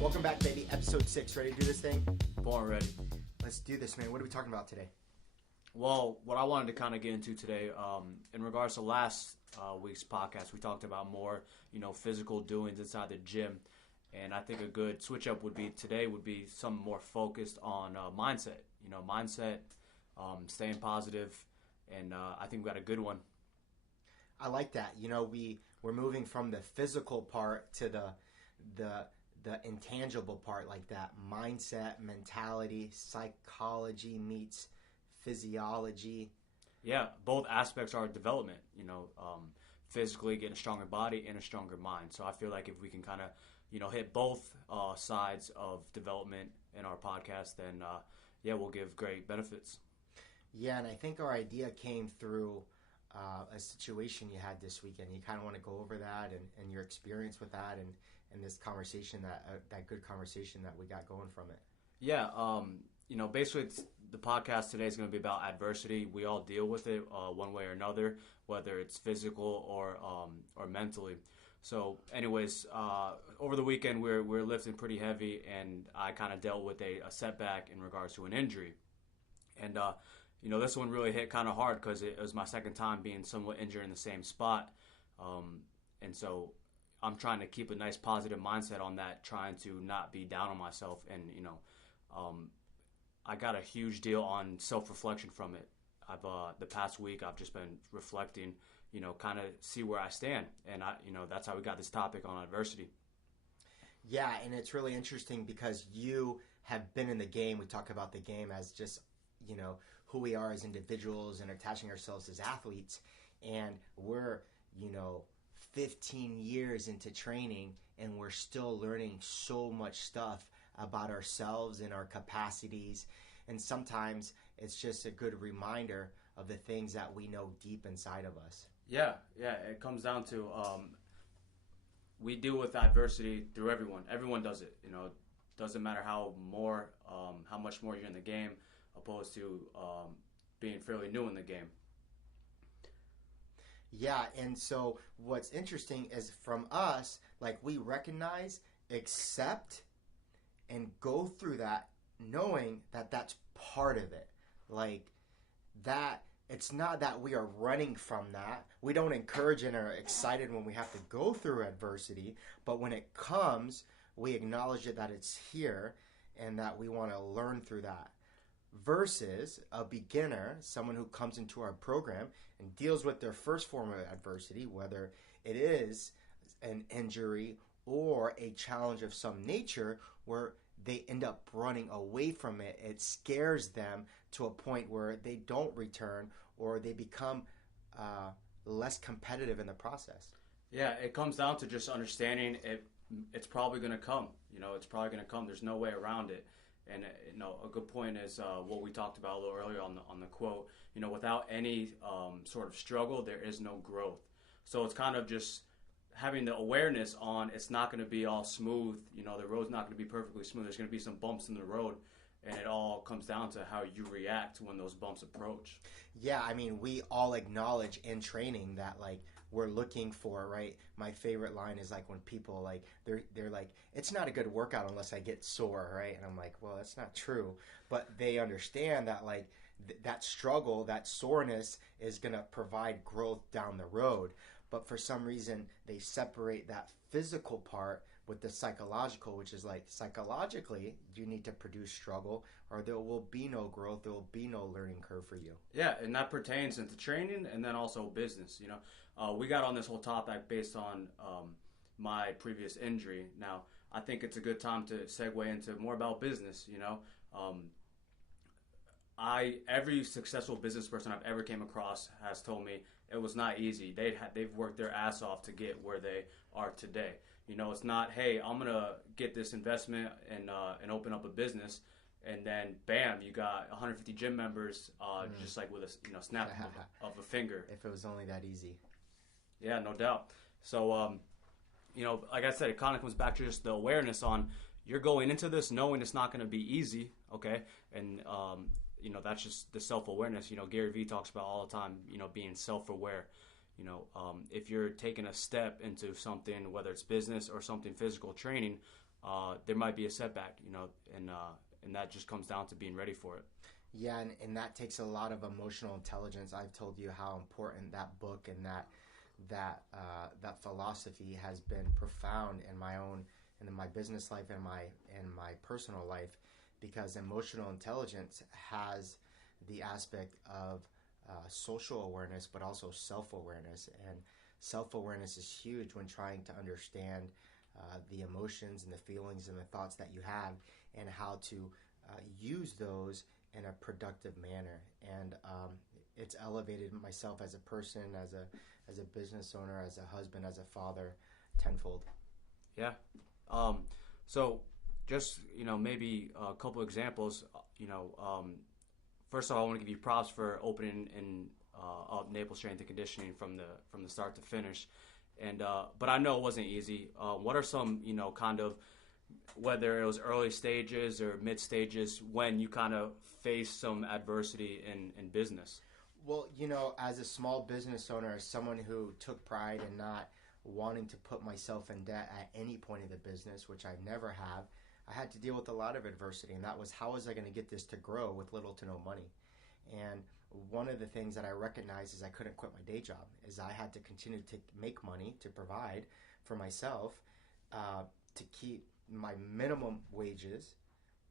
Welcome back, baby. Episode 6. Ready to do this thing? Born ready. Let's do this, man. What are we talking about today? Well, what I wanted to kind of get into today, in regards to last week's podcast, we talked about more, physical doings inside the gym. And I think a good switch up would be something more focused on mindset. Staying positive, and I think we got a good one. I like that. We're moving from the physical part to the intangible part, like that mindset, mentality, psychology meets physiology. Yeah, both aspects are development. Physically getting a stronger body and a stronger mind. So I feel like if we can kind of hit both sides of development in our podcast, then we'll give great benefits. Yeah, and I think our idea came through a situation you had this weekend. You kind of want to go over that and your experience with that and this conversation, that good conversation that we got going from it. Yeah, basically the podcast today is going to be about adversity. We all deal with it one way or another, whether it's physical or mentally. So anyways, over the weekend we're lifting pretty heavy, and I kind of dealt with a setback in regards to an injury. And this one really hit kind of hard because it was my second time being somewhat injured in the same spot. And so I'm trying to keep a nice positive mindset on that, trying to not be down on myself. And, I got a huge deal on self-reflection from it. The past week I've just been reflecting, kind of see where I stand. And that's how we got this topic on adversity. Yeah, and it's really interesting because you have been in the game. We talk about the game as just, who we are as individuals and attaching ourselves as athletes. And we're, 15 years into training, and we're still learning so much stuff about ourselves and our capacities. And sometimes it's just a good reminder of the things that we know deep inside of us. Yeah, it comes down to we deal with adversity through everyone. Everyone does it. It doesn't matter how much more you're in the game, opposed to being fairly new in the game. Yeah, and so what's interesting is from us, like we recognize, accept, and go through that knowing that that's part of it. Like that, it's not that we are running from that. We don't encourage and are excited when we have to go through adversity, but when it comes, we acknowledge that it's here and that we want to learn through that. Versus a beginner, someone who comes into our program and deals with their first form of adversity, whether it is an injury or a challenge of some nature, where they end up running away from it. It scares them to a point where they don't return, or they become less competitive in the process. Yeah, it comes down to just understanding it's probably going to come. It's probably going to come. There's no way around it. And a good point is what we talked about a little earlier on the quote. Without any sort of struggle, there is no growth. So it's kind of just having the awareness on it's not going to be all smooth. The road's not going to be perfectly smooth. There's going to be some bumps in the road, and it all comes down to how you react when those bumps approach. Yeah, I mean, we all acknowledge in training that, like, we're looking for, right? My favorite line is like when people like they're like, it's not a good workout unless I get sore, right? And I'm like, well, that's not true. But they understand that like that struggle, that soreness is going to provide growth down the road. But for some reason they separate that physical part with the psychological, which is like psychologically you need to produce struggle or there will be no growth, there will be no learning curve for you. Yeah, and that pertains into training and then also business. We got on this whole topic based on my previous injury. Now, I think it's a good time to segue into more about business. Every successful business person I've ever came across has told me it was not easy. They've worked their ass off to get where they are today. It's not, hey, I'm gonna get this investment and open up a business, and then bam, you got 150 gym members, just like with a snap of a finger. If it was only that easy. Yeah, no doubt. So, like I said, it kind of comes back to just the awareness on you're going into this knowing it's not going to be easy, okay? And that's just the self-awareness. Gary Vee talks about all the time, being self-aware. If you're taking a step into something, whether it's business or something physical training, there might be a setback, and that just comes down to being ready for it. Yeah, and that takes a lot of emotional intelligence. I've told you how important that book and that philosophy has been profound in my own and in my business life and my personal life, because emotional intelligence has the aspect of social awareness, but also self-awareness. And self-awareness is huge when trying to understand the emotions and the feelings and the thoughts that you have, and how to use those in a productive manner. And it's elevated myself as a person, as a business owner, as a husband, as a father, tenfold. Yeah. So just, maybe a couple examples. First of all, I want to give you props for opening up Naples Strength and Conditioning from the start to finish. And but I know it wasn't easy. What are some, kind of, whether it was early stages or mid stages, when you kind of faced some adversity in business? Well, as a small business owner, as someone who took pride in not wanting to put myself in debt at any point of the business, which I never have, I had to deal with a lot of adversity, and that was, how was I going to get this to grow with little to no money? And one of the things that I recognized is I couldn't quit my day job, is I had to continue to make money to provide for myself, to keep my minimum wages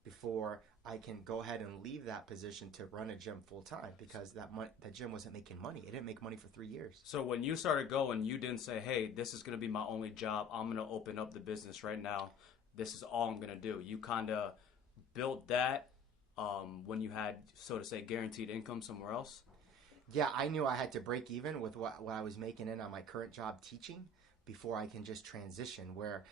before I can go ahead and leave that position to run a gym full time, because that gym wasn't making money. It didn't make money for 3 years. So when you started going, you didn't say, hey, this is going to be my only job. I'm going to open up the business right now. This is all I'm going to do. You kind of built that when you had, so to say, guaranteed income somewhere else? Yeah, I knew I had to break even with what I was making in on my current job teaching before I can just transition, where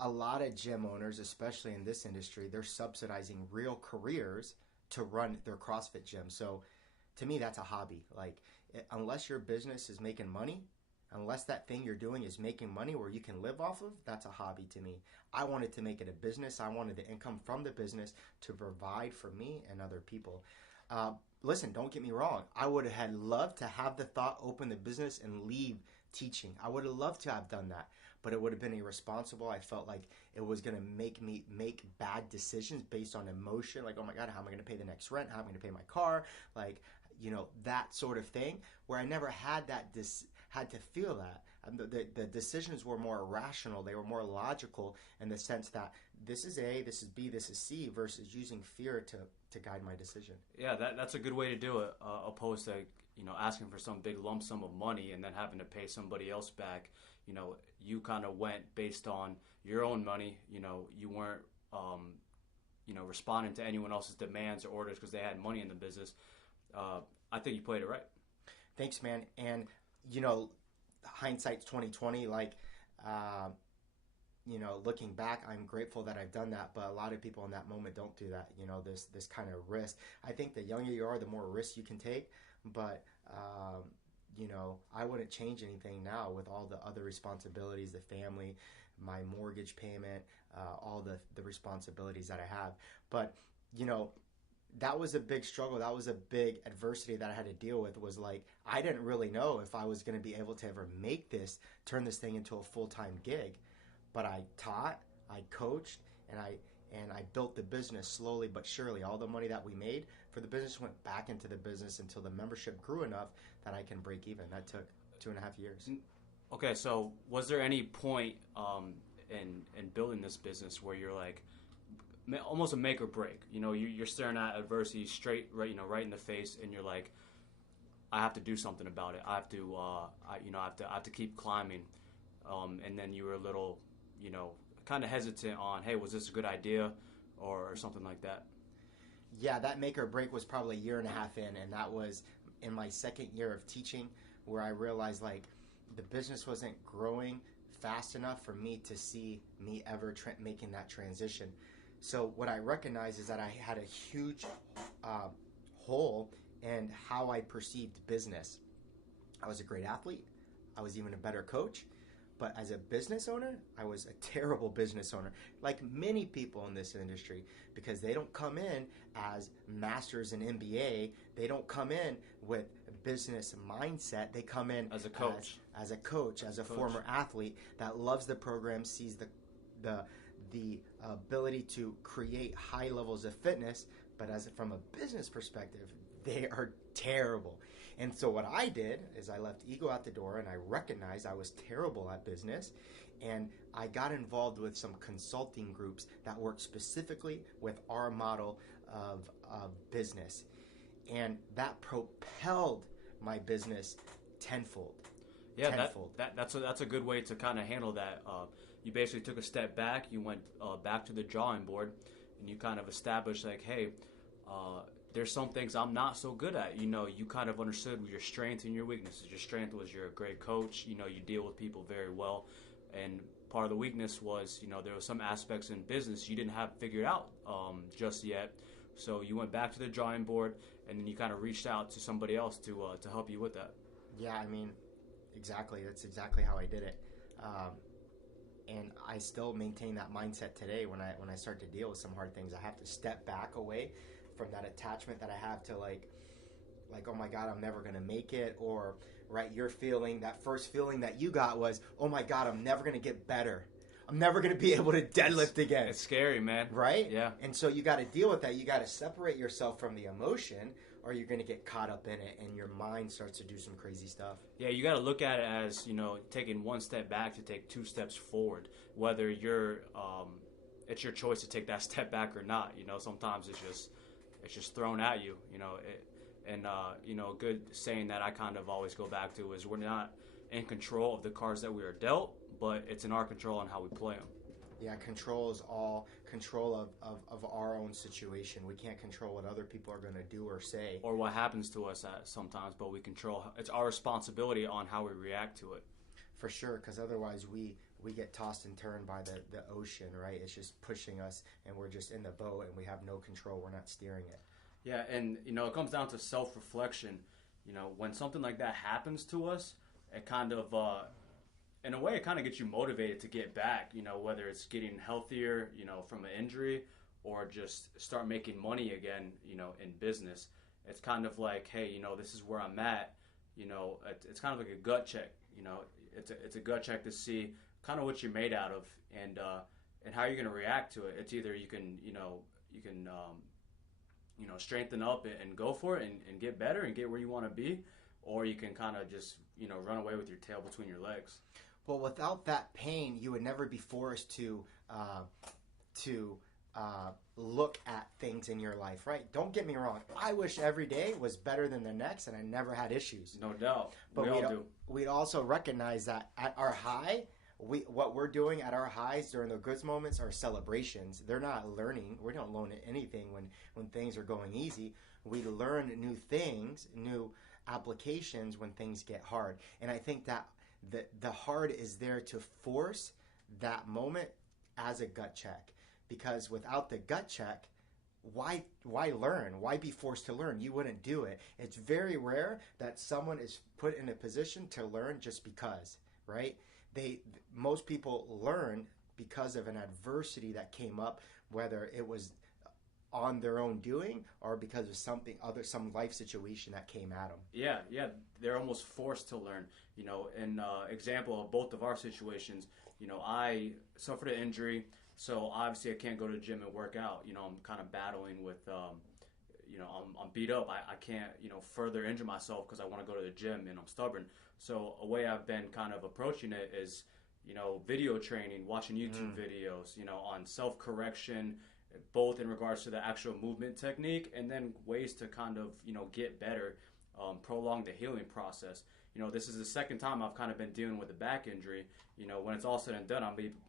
a lot of gym owners, especially in this industry, they're subsidizing real careers to run their CrossFit gym. So to me, that's a hobby. Like, unless your business is making money, unless that thing you're doing is making money where you can live off of, that's a hobby to me. I wanted to make it a business. I wanted the income from the business to provide for me and other people. Listen, don't get me wrong. I would have loved to have the thought, open the business and leave teaching. I would have loved to have done that, but it would have been irresponsible. I felt like it was going to make me make bad decisions based on emotion. Like, oh my God, how am I going to pay the next rent? How am I going to pay my car? Like, that sort of thing, where I never had had to feel that. The decisions were more rational. They were more logical in the sense that this is A, this is B, this is C, versus using fear to guide my decision. Yeah, that's a good way to do it, opposed to asking for some big lump sum of money and then having to pay somebody else back. You kind of went based on your own money. You weren't responding to anyone else's demands or orders because they had money in the business. I think you played it right. Thanks, man. And hindsight's 2020. Like, looking back, I'm grateful that I've done that. But a lot of people in that moment don't do that. This kind of risk. I think the younger you are, the more risk you can take. But I wouldn't change anything now with all the other responsibilities, the family, my mortgage payment, all the responsibilities that I have. But that was a big struggle. That was a big adversity that I had to deal with. Was like, I didn't really know if I was going to be able to ever turn this thing into a full-time gig. But I taught, I coached, and I built the business slowly but surely. All the money that we made for the business went back into the business until the membership grew enough that I can break even. That took 2.5 years. Okay, so was there any point in building this business where you're like, almost a make or break? You're staring at adversity straight, right, right in the face, and you're like, I have to do something about it. I have to, I have to keep climbing. And then you were a little, kind of hesitant on, hey, was this a good idea, or something like that? Yeah, that make or break was probably 1.5 years in, and that was in my second year of teaching, where I realized like the business wasn't growing fast enough for me to see me ever making that transition. So what I recognized is that I had a huge hole in how I perceived business. I was a great athlete. I was even a better coach. But as a business owner, I was a terrible business owner, like many people in this industry, because they don't come in as masters in MBA. They don't come in with a business mindset. They come in as a coach, as a former athlete that loves the program, sees the ability to create high levels of fitness, but from a business perspective, they are terrible. And so what I did is I left ego at the door, and I recognized I was terrible at business, and I got involved with some consulting groups that work specifically with our model of business, and that propelled my business tenfold. Yeah, that's a good way to kind of handle that. You basically took a step back. You went back to the drawing board, and you kind of established like, hey, there's some things I'm not so good at. You know, you kind of understood your strengths and your weaknesses. Your strength was you're a great coach. You know, you deal with people very well, and part of the weakness was, you know, there were some aspects in business you didn't have figured out just yet. So you went back to the drawing board, and then you kind of reached out to somebody else to help you with that. Yeah, I mean, exactly. That's exactly how I did it. And I still maintain that mindset today when I start to deal with some hard things. I have to step back away from that attachment that I have to like, oh my God, I'm never going to make it. Or, right, your feeling, that first feeling that you got was, oh my God, I'm never going to get better. I'm never going to be able to deadlift again. It's scary, man. Right? Yeah. And so you got to deal with that. You got to separate yourself from the emotion, or you're going to get caught up in it, and your mind starts to do some crazy stuff. Yeah, you got to look at it as, you know, taking one step back to take two steps forward. Whether you're, it's your choice to take that step back or not. You know, sometimes it's just thrown at you. You know, you know, a good saying that I kind of always go back to is we're not in control of the cards that we are dealt, but it's in our control on how we play them. Yeah, control is all control of our own situation. We can't control what other people are going to do or say. Or what happens to us sometimes, but we control. It's our responsibility on how we react to it. For sure, because otherwise we get tossed and turned by the ocean, right? It's just pushing us, and we're just in the boat, and we have no control. We're not steering it. Yeah, and, you know, it comes down to self-reflection. You know, when something like that happens to us, it kind of... in a way, it kind of gets you motivated to get back, you know, whether it's getting healthier, you know, from an injury, or just start making money again, you know, in business. It's kind of like, hey, you know, this is where I'm at. You know, it's kind of like a gut check, you know. It's a gut check to see kind of what you're made out of, and how you're going to react to it. It's either you can strengthen up and go for it and get better and get where you want to be, or you can kind of just, you know, run away with your tail between your legs. Well, without that pain, you would never be forced to look at things in your life, right? Don't get me wrong. I wish every day was better than the next, and I never had issues. No doubt. But we all do. We'd also recognize that at our high, what we're doing at our highs during the good moments are celebrations. They're not learning. We don't learn anything when things are going easy. We learn new things, new applications when things get hard. And I think that the hard is there to force that moment as a gut check, because without the gut check, why learn? Why be forced to learn? You wouldn't do it. It's very rare that someone is put in a position to learn just because, right? Most people learn because of an adversity that came up, whether it was on their own doing or because of some life situation that came at them. Yeah, they're almost forced to learn. You know, in example of both of our situations, you know, I suffered an injury, so obviously I can't go to the gym and work out. You know, I'm kind of battling with, you know, I'm beat up. I can't, you know, further injure myself because I want to go to the gym and I'm stubborn. So a way I've been kind of approaching it is, you know, video training, watching YouTube videos, you know, on self-correction, both in regards to the actual movement technique and then ways to kind of, you know, get better, prolong the healing process. You know, this is the second time I've kind of been dealing with a back injury. You know, when it's all said and done,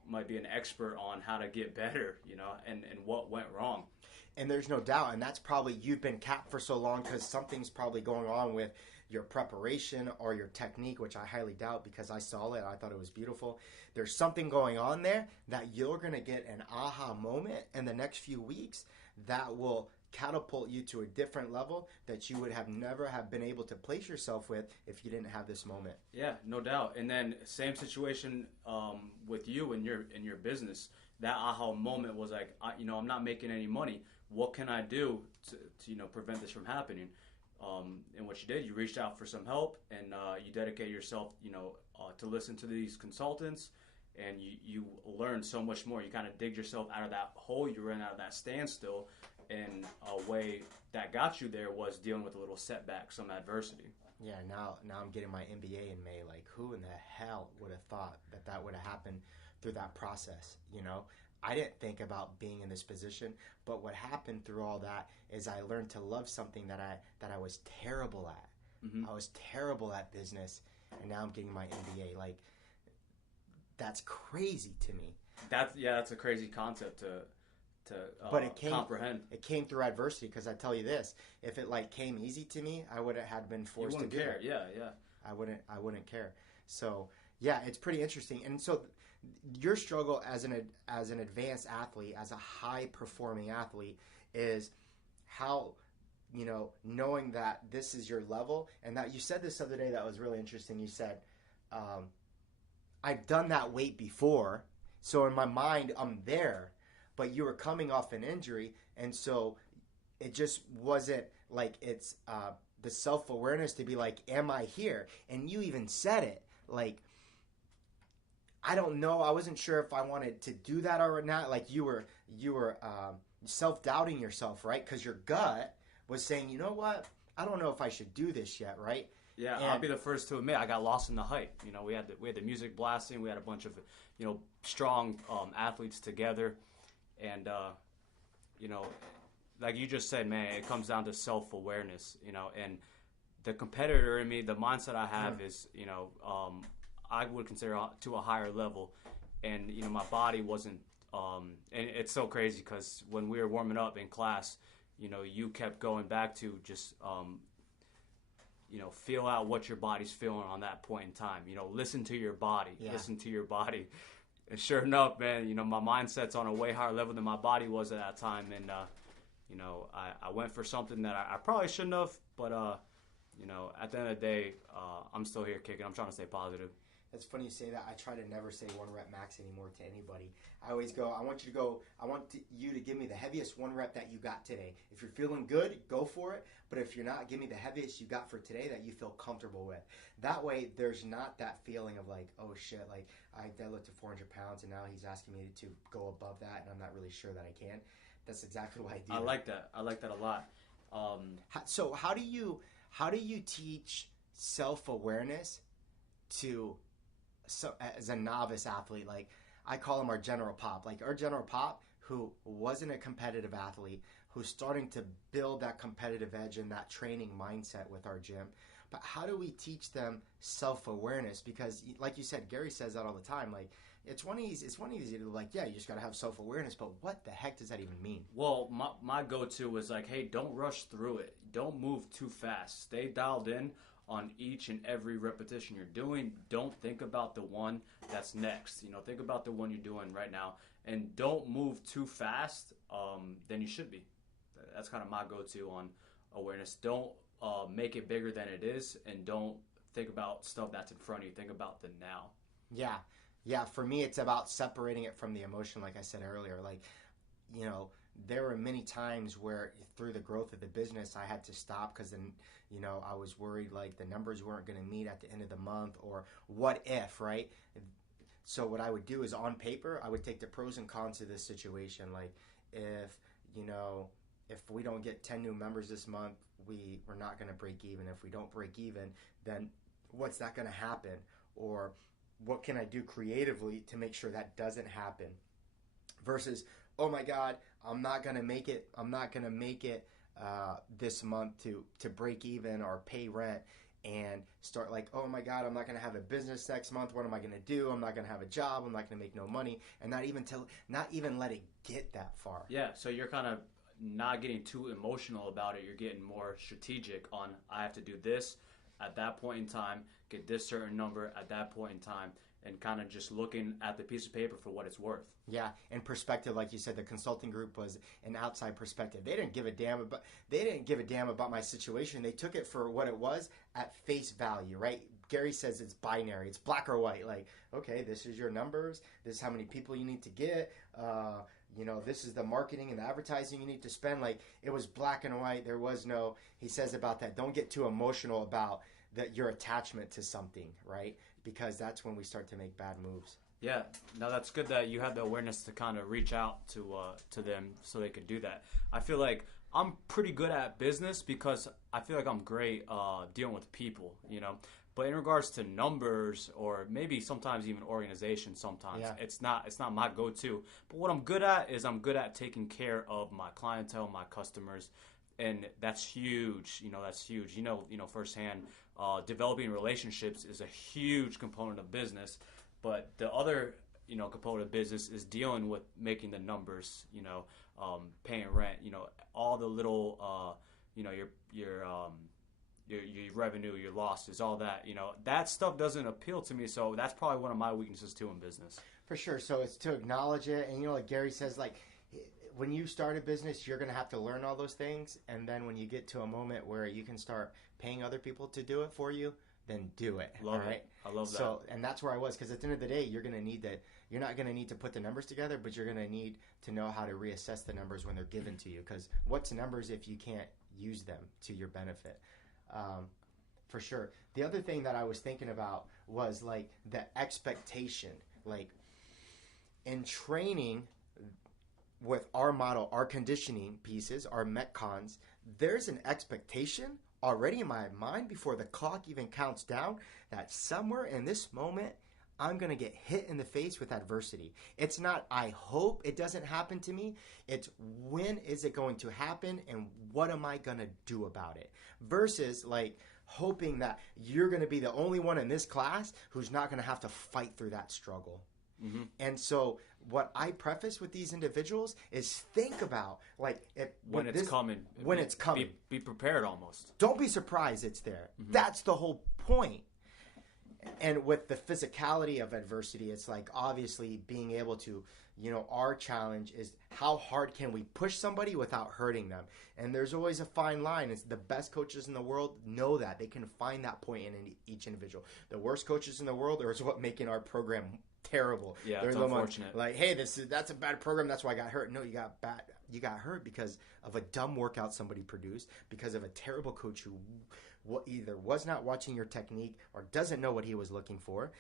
might be an expert on how to get better, you know, and what went wrong. And there's no doubt, and that's probably you've been capped for so long because something's probably going on with your preparation or your technique, which I highly doubt because I saw it. I thought it was beautiful. There's something going on there that you're going to get an aha moment in the next few weeks that will catapult you to a different level that you would have never have been able to place yourself with if you didn't have this moment. Yeah, no doubt. And then same situation with you and your business. That aha moment was like, you know, I'm not making any money. What can I do to you know, prevent this from happening? And what you did, you reached out for some help, and you dedicated yourself, you know, to listen to these consultants, and you learn so much more. You kind of dig yourself out of that hole you were in, out of that standstill, and a way that got you there was dealing with a little setback, some adversity. Yeah, now I'm getting my MBA in May. Like, who in the hell would have thought that would have happened through that process? You know, I didn't think about being in this position, but what happened through all that is I learned to love something that I was terrible at. Mm-hmm. I was terrible at business, and now I'm getting my MBA. Like, that's crazy to me. That's a crazy concept to but it came, comprehend. It came through adversity, because I tell you this: if it like came easy to me, I would have had been forced to do care. it. Yeah. I wouldn't care. So yeah, it's pretty interesting. And so your struggle as an advanced athlete, as a high performing athlete, is how, you know, knowing that this is your level, and that you said this other day that was really interesting. You said, I've done that weight before, so in my mind I'm there, but you were coming off an injury, and so it just wasn't like it's the self-awareness to be like, am I here? And you even said it, like, I don't know, I wasn't sure if I wanted to do that or not. Like, you were self-doubting yourself, right? Because your gut was saying, you know what, I don't know if I should do this yet, right? Yeah, I'll be the first to admit I got lost in the hype. You know, we had the music blasting, we had a bunch of, you know, strong athletes together, and you know, like you just said, man, it comes down to self-awareness, you know, and the competitor in me, the mindset I have is, you know, I would consider to a higher level, and you know, my body wasn't, and it's so crazy because when we were warming up in class, you know, you kept going back to just, you know, feel out what your body's feeling on that point in time. You know, listen to your body. Yeah. Listen to your body. And sure enough, man, you know, my mindset's on a way higher level than my body was at that time. And, you know, I went for something that I probably shouldn't have. But, you know, at the end of the day, I'm still here kicking. I'm trying to stay positive. That's funny you say that. I try to never say one rep max anymore to anybody. I always go, I want you to give me the heaviest one rep that you got today. If you're feeling good, go for it. But if you're not, give me the heaviest you got for today that you feel comfortable with. That way, there's not that feeling of like, oh shit, like I deadlifted 400 pounds and now he's asking me to go above that and I'm not really sure that I can. That's exactly what I do. I like that. I like that a lot. So how do you teach self-awareness to, so as a novice athlete? Like, I call him our general pop. Like, our general pop, who wasn't a competitive athlete, who's starting to build that competitive edge and that training mindset with our gym. But how do we teach them self-awareness? Because like you said, Gary says that all the time. Like, it's one easy to like, yeah, you just got to have self-awareness, but what the heck does that even mean? Well, my go-to was like, hey, don't rush through it. Don't move too fast. Stay dialed in on each and every repetition you're doing. Don't think about the one that's next. You know, think about the one you're doing right now, and don't move too fast than you should be. That's kind of my go-to on awareness. Don't make it bigger than it is, and don't think about stuff that's in front of you. Think about the now. Yeah. For me, it's about separating it from the emotion, like I said earlier. Like, you know, there were many times where through the growth of the business, I had to stop because then, you know, I was worried like the numbers weren't going to meet at the end of the month, or what if, right? So what I would do is, on paper, I would take the pros and cons of this situation. Like, if, you know, if we don't get 10 new members this month, we're not going to break even. If we don't break even, then what's that going to happen? Or what can I do creatively to make sure that doesn't happen? Versus, oh my God, I'm not going to make it this month to break even or pay rent, and start like, oh my God, I'm not going to have a business next month. What am I going to do? I'm not going to have a job. I'm not going to make no money. And not even let it get that far. Yeah, so you're kind of not getting too emotional about it. You're getting more strategic on, I have to do this at that point in time, get this certain number at that point in time, and kind of just looking at the piece of paper for what it's worth. Yeah, and perspective, like you said, the consulting group was an outside perspective. They didn't give a damn about my situation. They took it for what it was at face value, right? Gary says it's binary. It's black or white. Like, okay, this is your numbers. This is how many people you need to get. You know, this is the marketing and the advertising you need to spend. Like, it was black and white. There was no, he says about that, don't get too emotional about your attachment to something, right? Because that's when we start to make bad moves. Yeah, no, that's good that you have the awareness to kind of reach out to them so they could do that. I feel like I'm pretty good at business because I feel like I'm great dealing with people, you know. But in regards to numbers or maybe sometimes even organization, sometimes Yeah. it's not my go-to. But what I'm good at is I'm good at taking care of my clientele, my customers, and that's huge. You know, that's huge. You know firsthand. Developing relationships is a huge component of business. But the other, component of business is dealing with making the numbers, paying rent, all the little, your revenue, your losses, all that, that stuff doesn't appeal to me. So that's probably one of my weaknesses too in business. For sure. So it's to acknowledge it. And, like Gary says, like, when you start a business, you're going to have to learn all those things. And then when you get to a moment where you can start paying other people to do it for you, then do it. Love all right? it. I love that. So, and that's where I was, because at the end of the day, you're going to need that. You're not going to need to put the numbers together, but you're going to need to know how to reassess the numbers when they're given to you. Because what's numbers if you can't use them to your benefit? For sure. The other thing that I was thinking about was like the expectation, like in training with our model, our conditioning pieces, our Metcons, there's an expectation already in my mind before the clock even counts down that somewhere in this moment I'm going to get hit in the face with adversity. It's not I hope it doesn't happen to me. It's when is it going to happen and what am I going to do about it? Versus like hoping that you're going to be the only one in this class who's not going to have to fight through that struggle. Mm-hmm. And so what I preface with these individuals is think about like when it's coming. When it's coming. Be prepared almost. Don't be surprised it's there. Mm-hmm. That's the whole point. And with the physicality of adversity, it's like obviously being able to, our challenge is how hard can we push somebody without hurting them? And there's always a fine line. It's the best coaches in the world know that. They can find that point in each individual. The worst coaches in the world are what making our program terrible. Yeah, They're it's unfortunate. Like, hey, that's a bad program. That's why I got hurt. No, you got hurt because of a dumb workout somebody produced, because of a terrible coach who either was not watching your technique or doesn't know what he was looking for.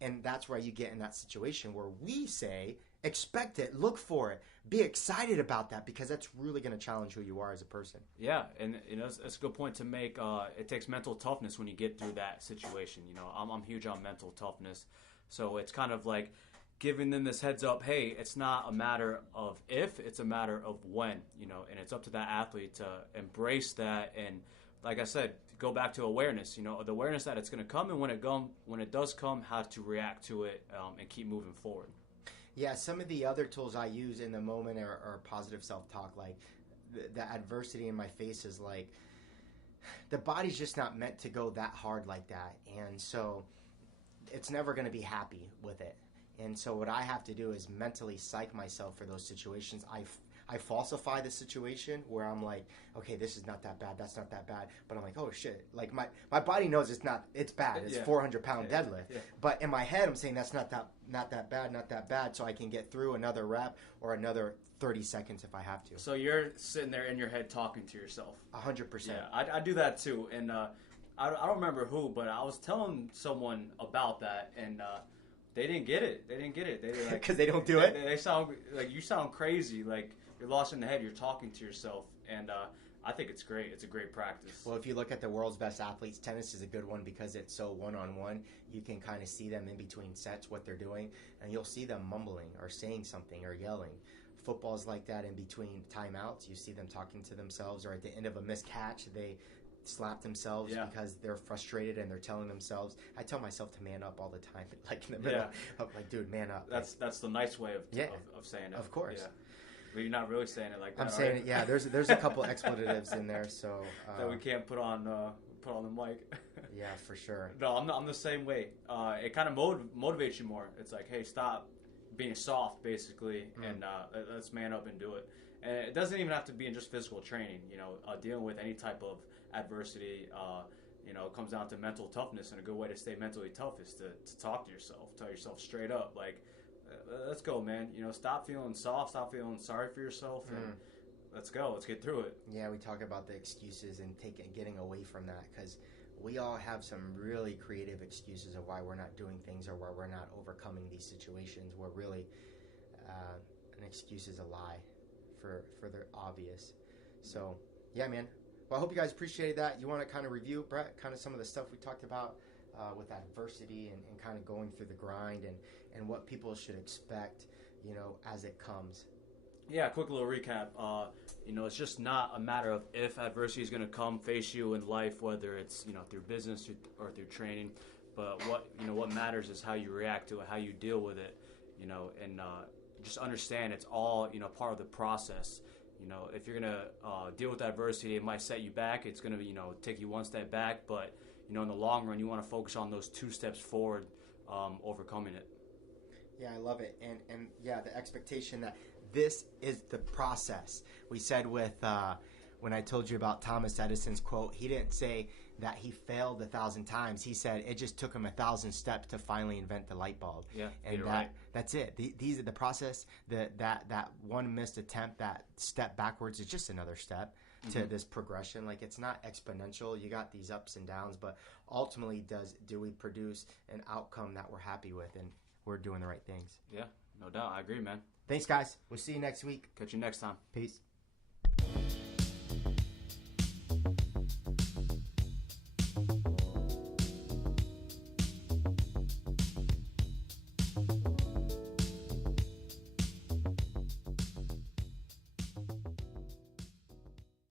And that's where you get in that situation where we say, expect it, look for it, be excited about that, because that's really going to challenge who you are as a person. Yeah, and that's a good point to make. It takes mental toughness when you get through that situation. I'm huge on mental toughness. So it's kind of like giving them this heads up, hey, it's not a matter of if, it's a matter of when, and it's up to that athlete to embrace that. And like I said, go back to awareness, the awareness that it's going to come, and when it does come, how to react to it and keep moving forward. Yeah, some of the other tools I use in the moment are positive self-talk. Like the adversity in my face is like, the body's just not meant to go that hard like that. And so it's never going to be happy with it. And so what I have to do is mentally psych myself for those situations. I falsify the situation where I'm like, okay, this is not that bad, that's not that bad. But I'm like, oh shit. Like my body knows it's bad. It's 400-pound deadlift. Yeah. But in my head I'm saying that's not that bad, so I can get through another rep or another 30 seconds if I have to. So you're sitting there in your head talking to yourself. 100%. Yeah, I do that too. And I don't remember who, but I was telling someone about that, and they didn't get it. They because they don't do it. They sound like you sound crazy. Like you're lost in the head. You're talking to yourself, and I think it's great. It's a great practice. Well, if you look at the world's best athletes, tennis is a good one because it's so one-on-one. You can kind of see them in between sets, what they're doing, and you'll see them mumbling or saying something or yelling. Football's like that. In between timeouts, you see them talking to themselves, or at the end of a missed catch, they slap themselves because they're frustrated and they're telling themselves. I tell myself to man up all the time, like in the middle of like, dude, man up. That's the nice way of saying it. Of course. Yeah. But you're not really saying it like that. I'm saying it. Yeah. There's a couple expletives in there, so that we can't put on the mic. Yeah, for sure. No, I'm the same way. It kind of motivates you more. It's like, hey, stop being soft, basically, and let's man up and do it. And it doesn't even have to be in just physical training. Dealing with any type of adversity, it comes down to mental toughness, and a good way to stay mentally tough is to talk to yourself, tell yourself straight up, like, let's go, man. Stop feeling soft, stop feeling sorry for yourself, and let's go. Let's get through it. Yeah, we talk about the excuses and getting away from that, because we all have some really creative excuses of why we're not doing things or why we're not overcoming these situations, where really an excuse is a lie for the obvious. So, yeah, man. Well, I hope you guys appreciated that. You want to kind of review, Brett, kind of some of the stuff we talked about with adversity and kind of going through the grind and what people should expect, as it comes. Yeah, quick little recap. It's just not a matter of if adversity is going to come face you in life, whether it's through business or through training, but what matters is how you react to it, how you deal with it, and just understand it's all part of the process. If you're gonna deal with adversity, it might set you back. It's gonna take you one step back, but in the long run, you want to focus on those 2 steps forward, overcoming it. Yeah, I love it, and yeah, the expectation that this is the process. We said with when I told you about Thomas Edison's quote, he didn't say that he failed 1,000 times. He said it just took him 1,000 steps to finally invent the light bulb. Yeah, and that's it. These are the process. That one missed attempt, that step backwards is just another step to this progression. Like, it's not exponential. You got these ups and downs, but ultimately, do we produce an outcome that we're happy with and we're doing the right things? Yeah, no doubt. I agree, man. Thanks, guys. We'll see you next week. Catch you next time. Peace.